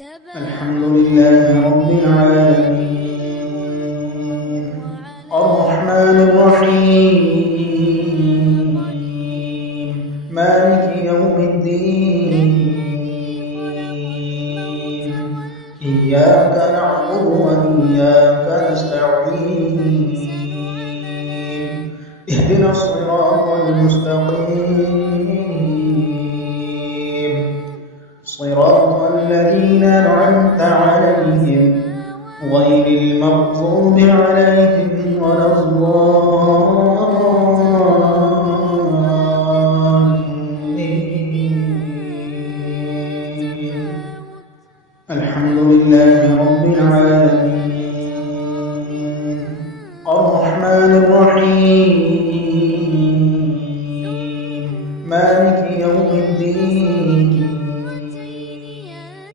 الحمد لله رب العالمين الرحمن الرحيم مالك يوم الدين إياك نعبد وإياك نستعين اهدنا الصراط المستقيم صراط الذين أنعمت عليهم غير المغضوب عليهم ولا الضالين. الحمد لله رب العالمين الرحمن الرحيم